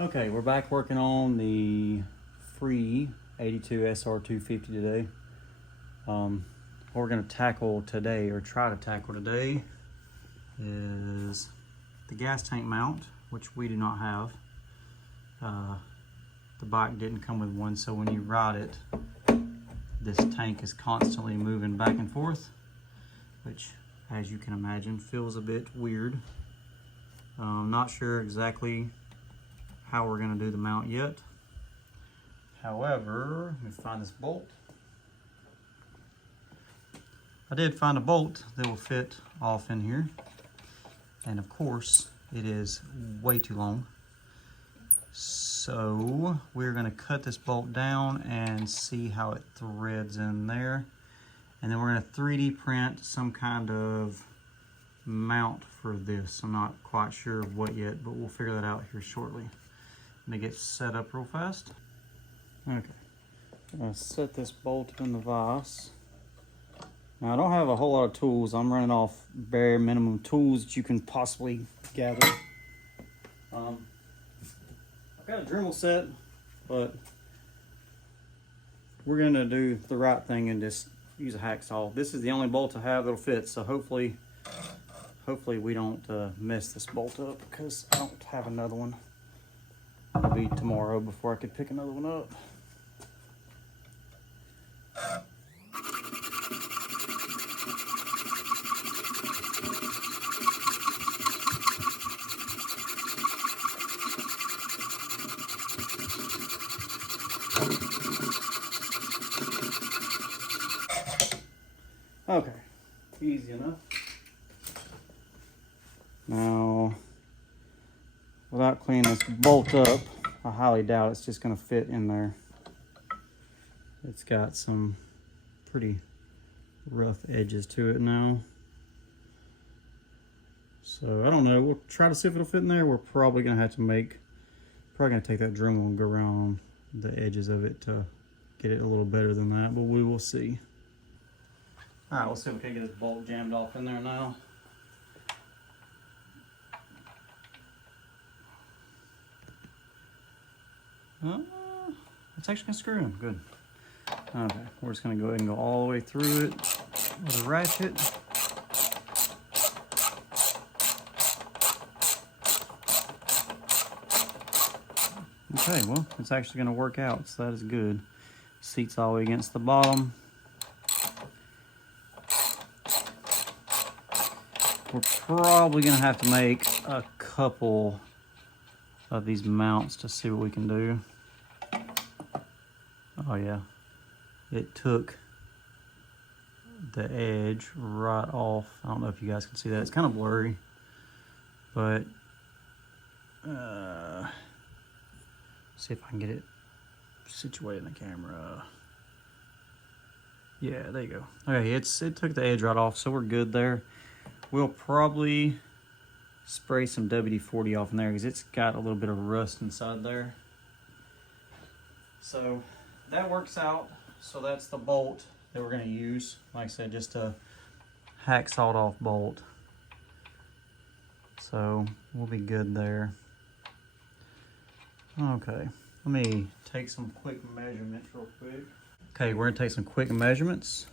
Okay, we're back working on the free 82 SR250 today. What we're going to tackle today, or try to tackle today, is the gas tank mount, which we do not have. The bike didn't come with one, so when you ride it, this tank is constantly moving back and forth, which, as you can imagine, feels a bit weird. I'm not sure exactly how we're going to do the mount yet. However, let me find this bolt. I did find a bolt that will fit off in here, and of course it is way too long, so we're going to cut this bolt down and see how it threads in there, and then we're going to 3D print some kind of mount for this. I'm not quite sure of what yet, but we'll figure that out here shortly. Let me get set up real fast. Okay, I'm gonna set this bolt in the vise. Now I don't have a whole lot of tools. I'm running off bare minimum tools that you can possibly gather. I've got a Dremel set, but we're gonna do the right thing and just use a hacksaw. This is the only bolt I have that'll fit, so hopefully we don't mess this bolt up, because I don't have another one. It'll be tomorrow before I could pick another one up. Okay, easy enough. Now, without cleaning this bolt up, I highly doubt it's just going to fit in there. It's got some pretty rough edges to it now. So I don't know, we'll try to see if it'll fit in there. We're probably going to have to take that Dremel and go around the edges of it to get it a little better than that, but we will see. All right, let's see if we can get this bolt jammed off in there now. It's actually gonna screw in, good. Okay, we're just gonna go ahead and go all the way through it with a ratchet. Okay, well, it's actually gonna work out, so that is good. Seat's all the way against the bottom. We're probably gonna have to make a couple of these mounts to see what we can do. Oh yeah, it took the edge right off. I don't know if you guys can see that. It's kind of blurry, but see if I can get it situated in the camera. Yeah, there you go. Okay, it took the edge right off, so we're good there. We'll probably spray some WD-40 off in there because it's got a little bit of rust inside there. So that works out. So that's the bolt that we're going to use. Like I said, just a hacksawed off bolt. So we'll be good there. Okay, let me take some quick measurements real quick. Okay, we're going to take some quick measurements.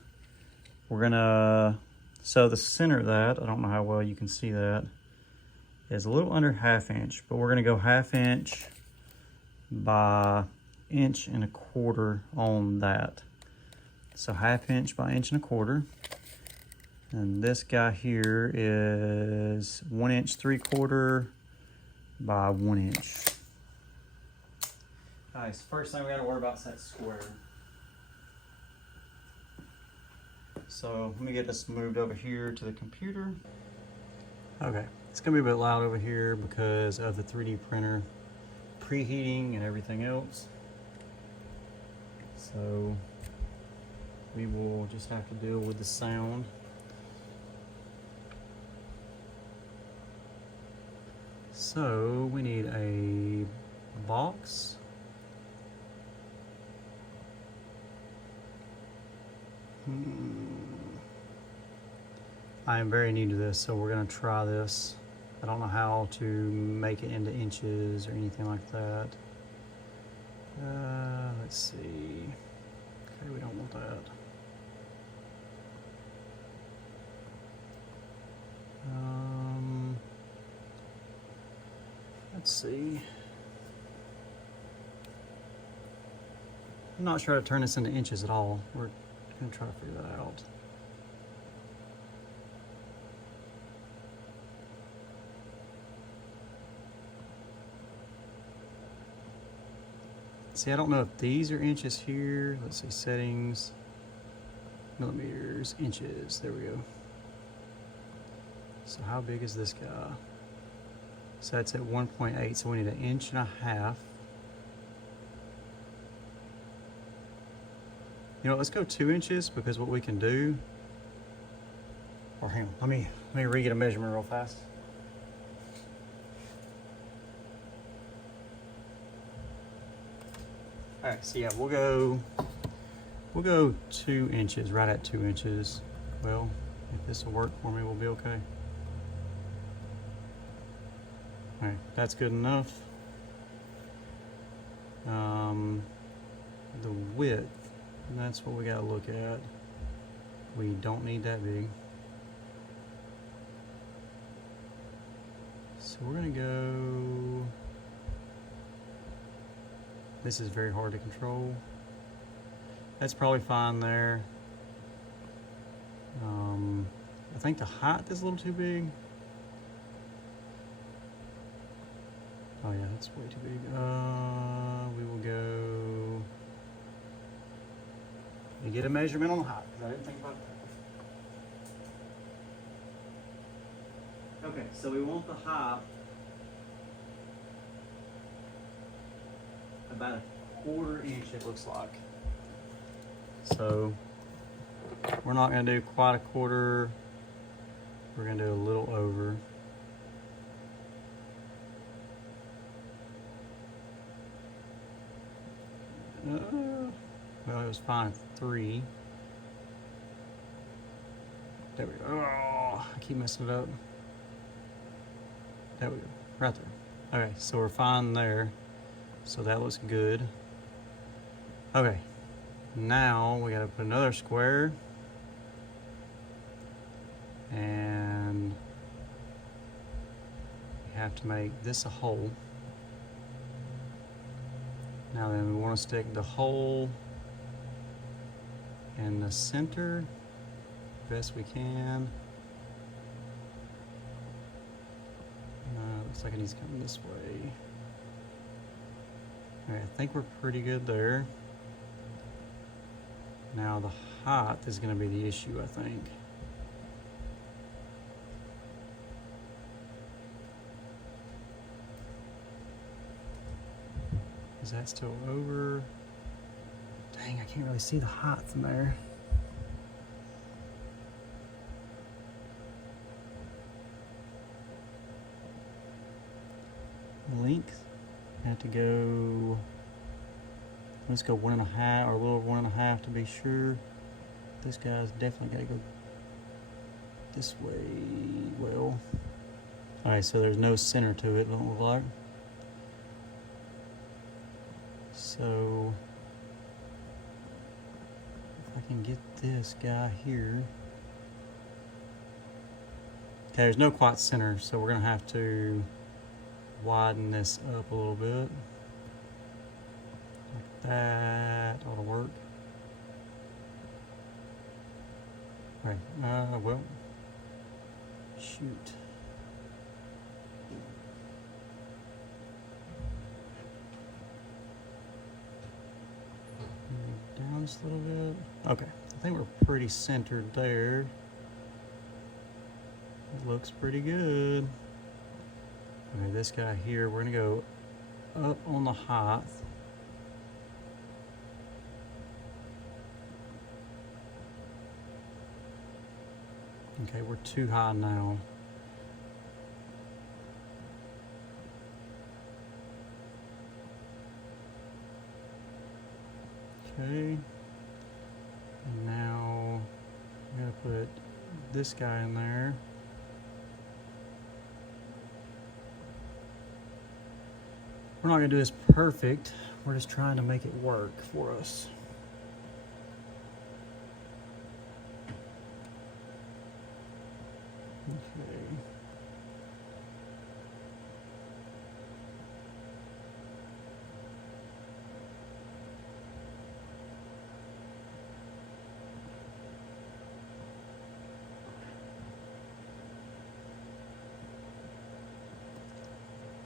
We're going to, so the center of that, I don't know how well you can see that, is a little under 1/2 inch, but we're going to go 1/2 inch by 1.25 inches on that. So 1/2 inch by 1.25 inches. And this guy here is 1.75 inches by 1 inch. All right, so first thing we got to worry about is that square. So let me get this moved over here to the computer. Okay, it's gonna be a bit loud over here because of the 3D printer preheating and everything else. So we will just have to deal with the sound. So we need a box. I am very new to this, so we're gonna try this. I don't know how to make it into inches or anything like that. Let's see. Okay, we don't want that. Let's see. I'm not sure how to turn this into inches at all. We're gonna try to figure that out. See, I don't know if these are inches here. Let's see, settings, millimeters, inches. There we go. So how big is this guy? So that's at 1.8, so we need 1.5 inches. You know, let's go 2 inches, because what we can do, or hang on, let me re-get a measurement real fast. All right, so yeah, we'll go 2 inches, right at 2 inches. Well, if this will work for me, we'll be okay. All right, that's good enough. The width, that's what we gotta look at. We don't need that big. So we're gonna go, this is very hard to control. That's probably fine there. I think the height is a little too big. Oh yeah, that's way too big. We will go, you get a measurement on the height, because I didn't think about that. Okay, so we want the height about 1/4 inch, it looks like. So we're not going to do quite 1/4. We're going to do a little over. Well, it was fine at 3. There we go. Oh, I keep messing it up. There we go. Right there. Okay, so we're fine there. So that looks good. Okay, now we gotta put another square. And we have to make this a hole. Now then, we want to stick the hole in the center best we can. Looks like it needs to come this way. Okay, I think we're pretty good there. Now the height is going to be the issue, I think. Is that still over? Dang, I can't really see the height from there. Length, I have to go, let's go 1.5 or a little over 1.5 to be sure. This guy's definitely got to go this way. Well, all right, so there's no center to it, don't look like. So if I can get this guy here. Okay, there's no quite center, so we're gonna have to widen this up a little bit. Like that ought to work. All right, well, shoot. Down just a little bit. Okay, I think we're pretty centered there. It looks pretty good. Okay, this guy here, we're gonna go up on the height. Okay, we're too high now. Okay, and now I'm gonna put this guy in there. We're not gonna do this perfect. We're just trying to make it work for us. Okay.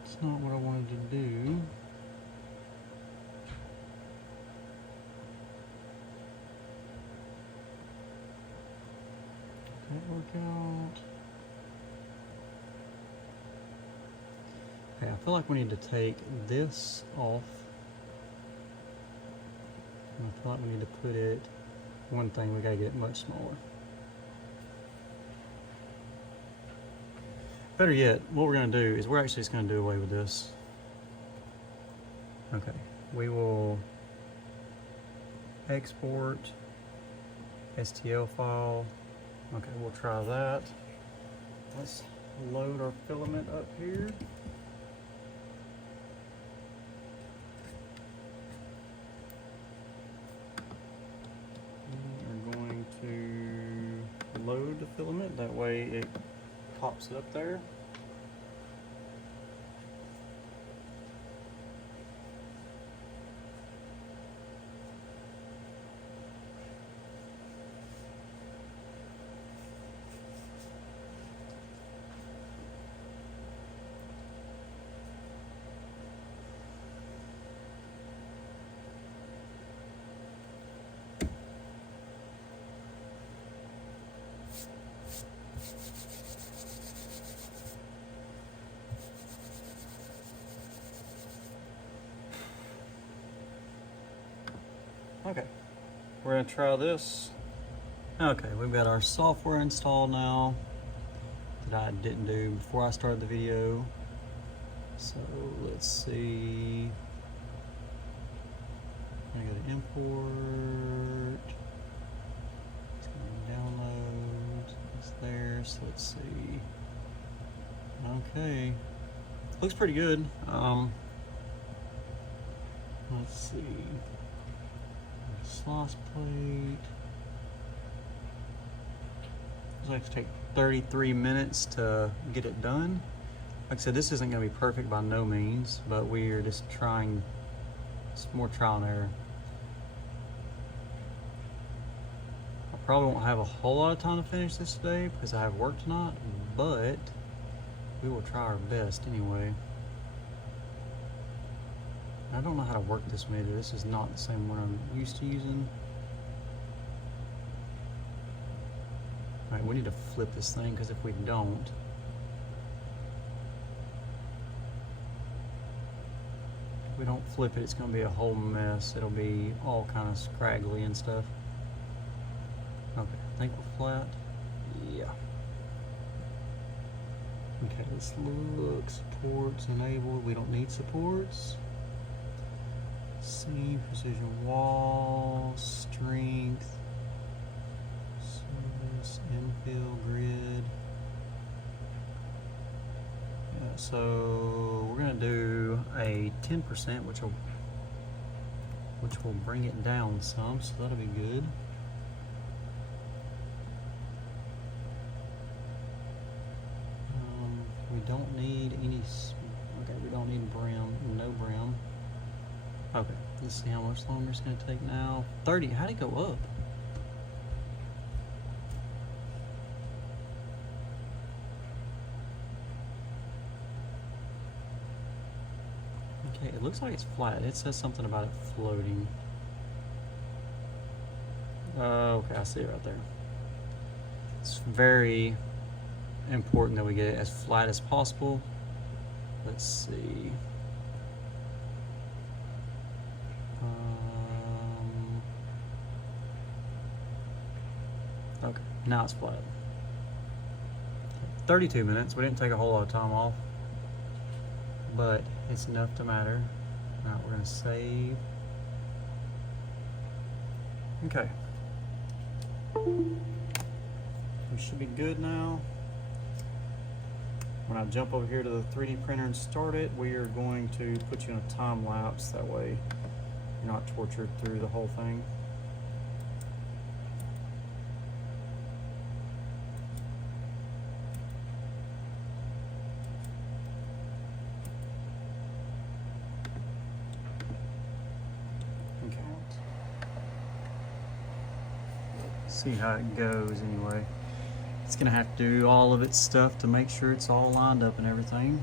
It's not what I wanted to do. Did that work out? Okay, I feel like we need to take this off. And I feel like we need to put it, one thing, we gotta get it much smaller. Better yet, what we're gonna do is we're actually just gonna do away with this. Okay, we will export STL file. Okay, we'll try that. Let's load our filament up here. We are going to load the filament, that way it pops it up there. Okay, we're gonna try this. Okay, we've got our software installed now that I didn't do before I started the video. So let's see. I'm gonna go to import. It's gonna download. It's there. So let's see. Okay, looks pretty good. Let's see. Sauce plate. It's like to take 33 minutes to get it done. Like I said, this isn't going to be perfect by no means, but we're just trying. It's more trial and error. I probably won't have a whole lot of time to finish this today because I have work tonight, but we will try our best anyway. I don't know how to work this meter. This is not the same one I'm used to using. All right, we need to flip this thing because if we don't, flip it, it's going to be a whole mess. It'll be all kind of scraggly and stuff. Okay, I think we're flat. Yeah. Okay, let's look. Supports enabled. We don't need supports. Seam, precision wall, strength, service, infill, grid. Yeah, so we're gonna do a 10%, which will bring it down some, so that'll be good. We don't need any. Okay, we don't need brim. No brim. Okay, let's see how much longer it's going to take now. 30. How'd it go up? Okay, it looks like it's flat. It says something about it floating. Okay, I see it right there. It's very important that we get it as flat as possible. Let's see. Okay, now it's flat. 32 minutes. We didn't take a whole lot of time off, but it's enough to matter. Now we're gonna save. Okay. We should be good now. When I jump over here to the 3D printer and start it, we are going to put you in a time lapse. That way you're not tortured through the whole thing. Okay. See how it goes anyway. It's gonna have to do all of its stuff to make sure it's all lined up and everything.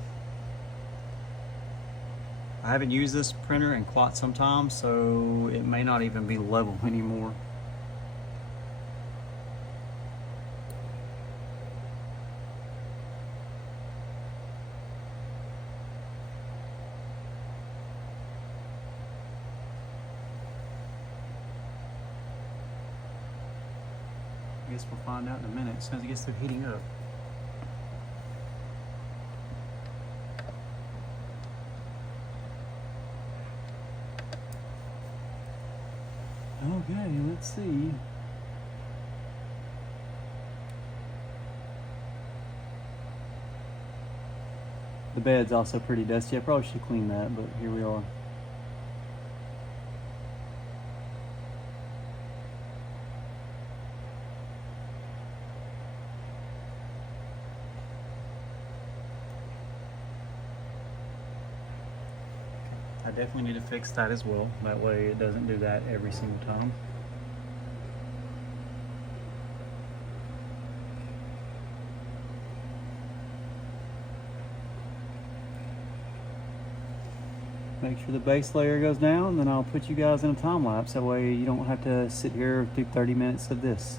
I haven't used this printer in quite some time, so it may not even be level anymore. I guess we'll find out in a minute as soon as it gets through heating up. Okay, let's see. The bed's also pretty dusty. I probably should clean that, but here we are. I definitely need to fix that as well. That way it doesn't do that every single time. Make sure the base layer goes down, then I'll put you guys in a time lapse. That way you don't have to sit here through 30 minutes of this.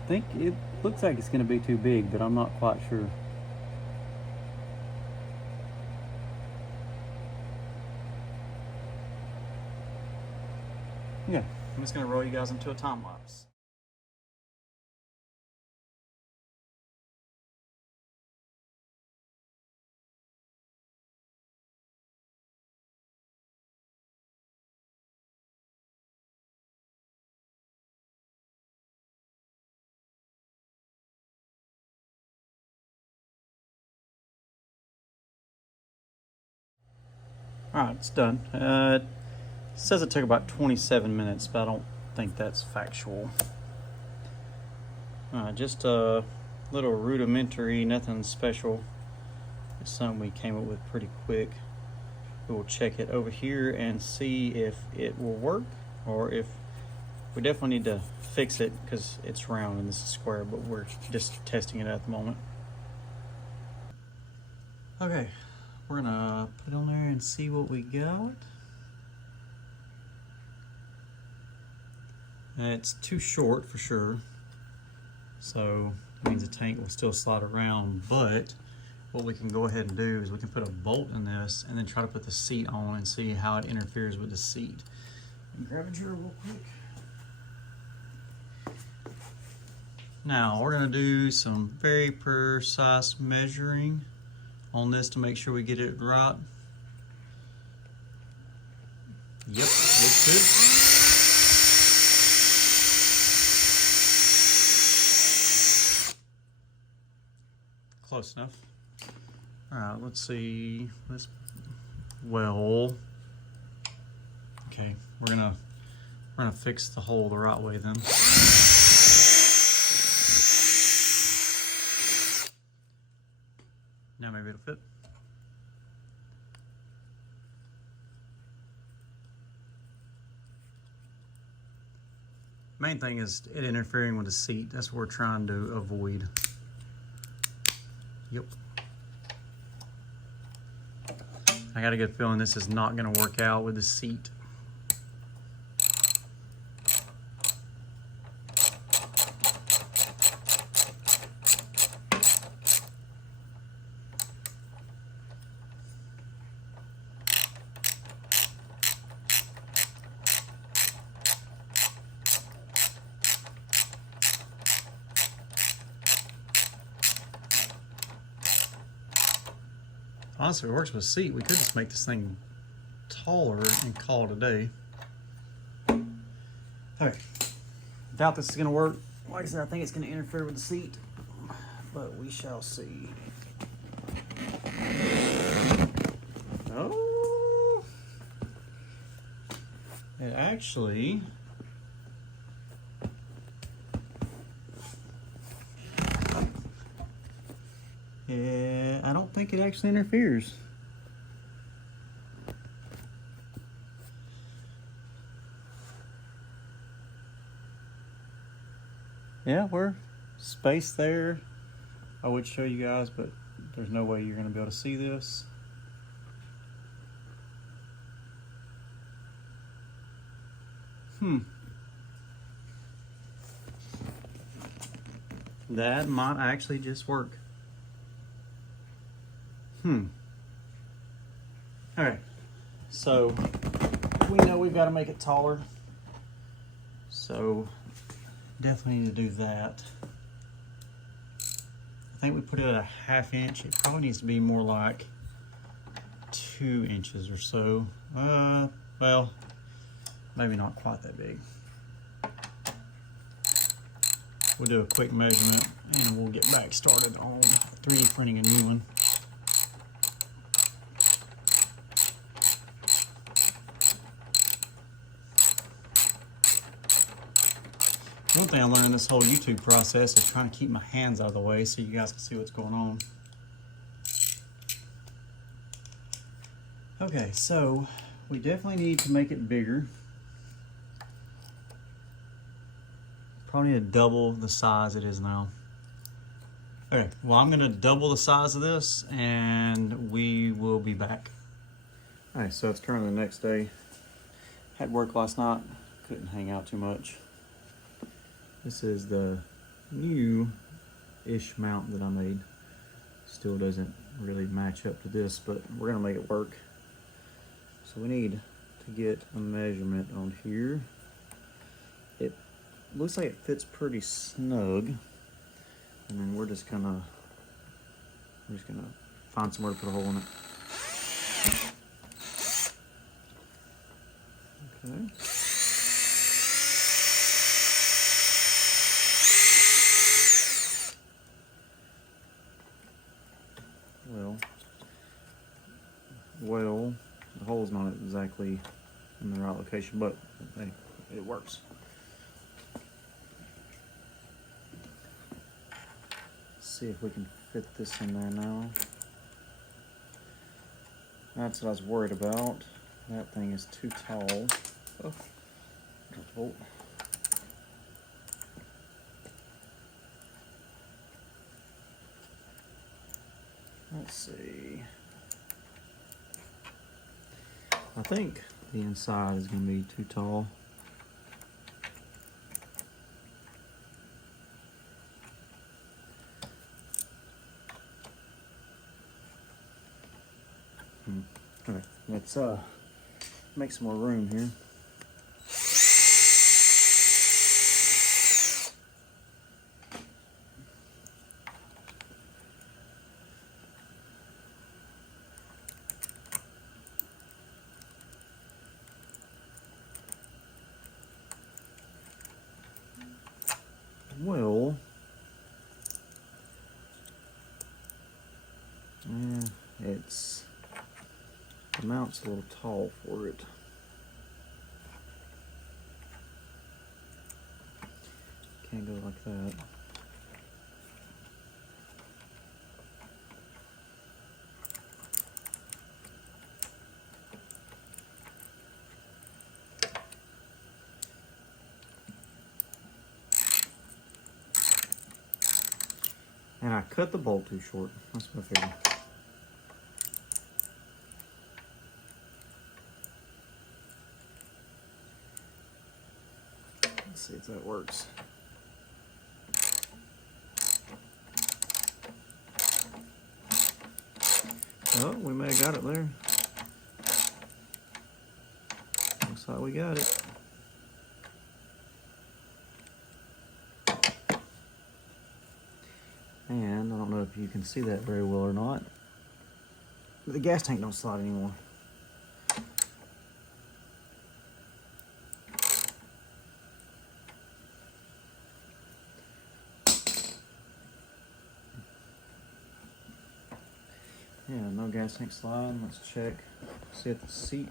I think it looks like it's going to be too big, but I'm not quite sure. Okay, I'm just going to roll you guys into a time lapse. Alright, it's done. It says it took about 27 minutes, but I don't think that's factual. Just a little rudimentary, nothing special. It's something we came up with pretty quick. We will check it over here and see if it will work, or if we definitely need to fix it because it's round and this is square, but we're just testing it at the moment. Okay, we're gonna put it on there and see what we got. It's too short for sure, so it means the tank will still slide around, but what we can go ahead and do is we can put a bolt in this and then try to put the seat on and see how it interferes with the seat. Grab a drill real quick. Now we're gonna do some very precise measuring on this to make sure we get it right. Yep, looks good. Close enough. All right, let's see. Well, okay, we're gonna fix the hole the right way then. Now maybe it'll fit. Main thing is it interfering with the seat. That's what we're trying to avoid. Yep. I got a good feeling this is not going to work out with the seat. Honestly, if it works with a seat, we could just make this thing taller and call it a day. Okay. Doubt this is gonna work. Like I said, I think it's gonna interfere with the seat, but we shall see. Oh, it actually. Yeah, I don't think it actually interferes. Yeah, we're spaced there. I would show you guys, but there's no way you're going to be able to see this. That might actually just work. Alright, so we know we've got to make it taller. So definitely need to do that. I think we put it at a 1/2 inch. It probably needs to be more like 2 inches or so. Well, maybe not quite that big. We'll do a quick measurement and we'll get back started on 3D printing a new one. One thing I learned in this whole YouTube process is trying to keep my hands out of the way so you guys can see what's going on. Okay, so we definitely need to make it bigger. Probably need to double the size it is now. Okay, well, I'm gonna double the size of this and we will be back. All right, so it's currently the next day. Had work last night, couldn't hang out too much. This is the new-ish mount that I made. Still doesn't really match up to this, but we're gonna make it work. So we need to get a measurement on here. It looks like it fits pretty snug. And then we're just gonna find somewhere to put a hole in it. Okay. Well, the hole's not exactly in the right location, but hey, it works. Let's see if we can fit this in there now. That's what I was worried about. That thing is too tall. Oh. Let's see. I think the inside is going to be too tall. Okay, let's make some more room here. Well, it's the mount's a little tall for it. Can't go like that. And I cut the bolt too short. That's what I figured. Let's see if that works. Oh, we may have got it there. Looks like we got it. And I don't know if you can see that very well or not, But the gas tank don't slide anymore. Yeah, no gas tank slide. Let's check, see if the seat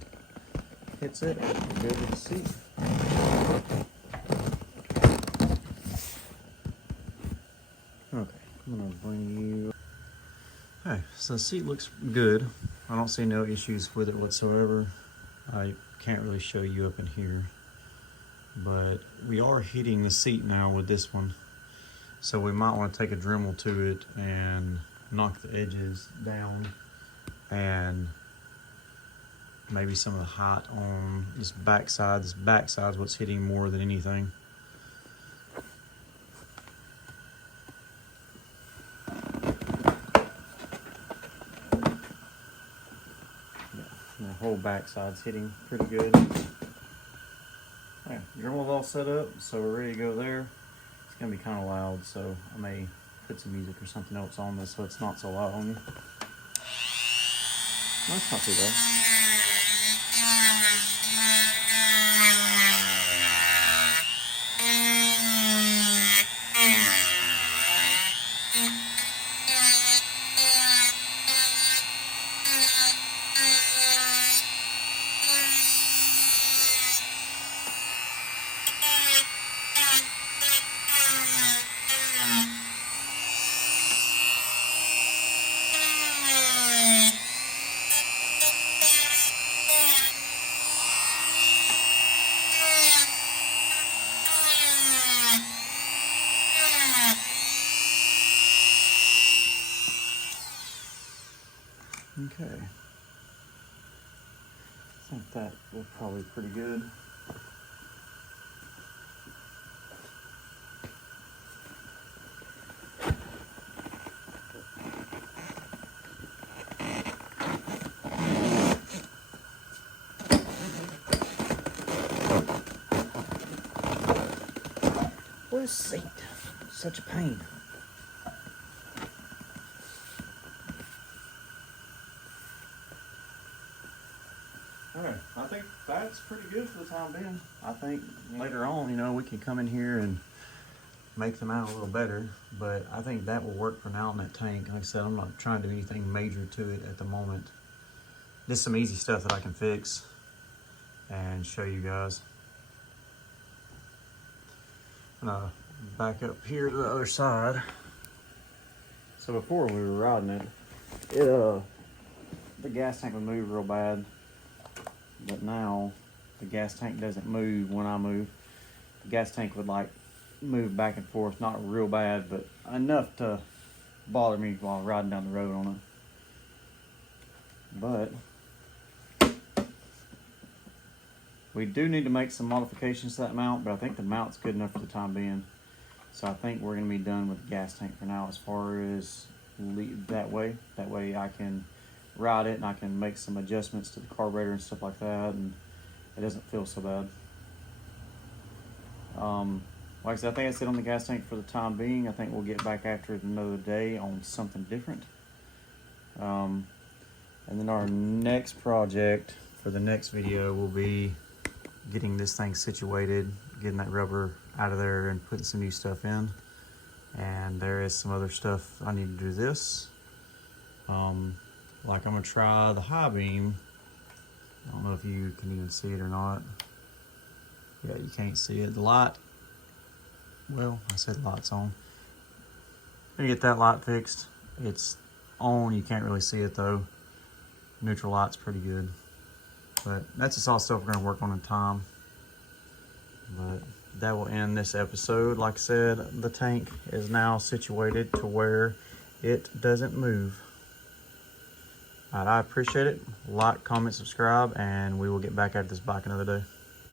hits it. We're good with the seat. Okay, I'm gonna bring you. Okay, so the seat looks good. I don't see no issues with it whatsoever. I can't really show you up in here, but we are heating the seat now with this one. So we might want to take a Dremel to it and knock the edges down, and maybe some of the height on this backside. This backside's what's hitting more than anything. The whole backside's hitting pretty good. Okay, Dremel's all set up, so we're ready to go there. It's gonna be kind of loud, so I may put some music or something else on this so it's not so loud on you. That's not too bad. Okay, I think that will probably be pretty good. What a seat, such a pain. Okay, I think that's pretty good for the time being. I think later on, you know, we can come in here and make them out a little better, but I think that will work for now in that tank. Like I said, I'm not trying to do anything major to it at the moment. Just some easy stuff that I can fix and show you guys. I'm gonna back up here to the other side. So before we were riding it, the gas tank would move real bad. But now the gas tank doesn't move when I move. The gas tank would like move back and forth, not real bad, but enough to bother me while riding down the road on it. But we do need to make some modifications to that mount, but I think the mount's good enough for the time being. So I think we're gonna be done with the gas tank for now as far as that way. That way I can ride it and I can make some adjustments to the carburetor and stuff like that, and it doesn't feel so bad. Like I said, I think that's it on the gas tank for the time being. I think we'll get back after it another day on something different. And then our next project for the next video will be getting this thing situated, getting that rubber out of there and putting some new stuff in. And there is some other stuff I need to do this. Like I'm gonna try the high beam. I don't know if you can even see it or not. Yeah, you can't see it. The light, well, I said light's on. I'm gonna get that light fixed. It's on, you can't really see it though. Neutral light's pretty good. But that's just all stuff we're gonna work on in time. But that will end this episode. Like I said, the tank is now situated to where it doesn't move. All right, I appreciate it. Like, comment, subscribe, and we will get back at this bike another day.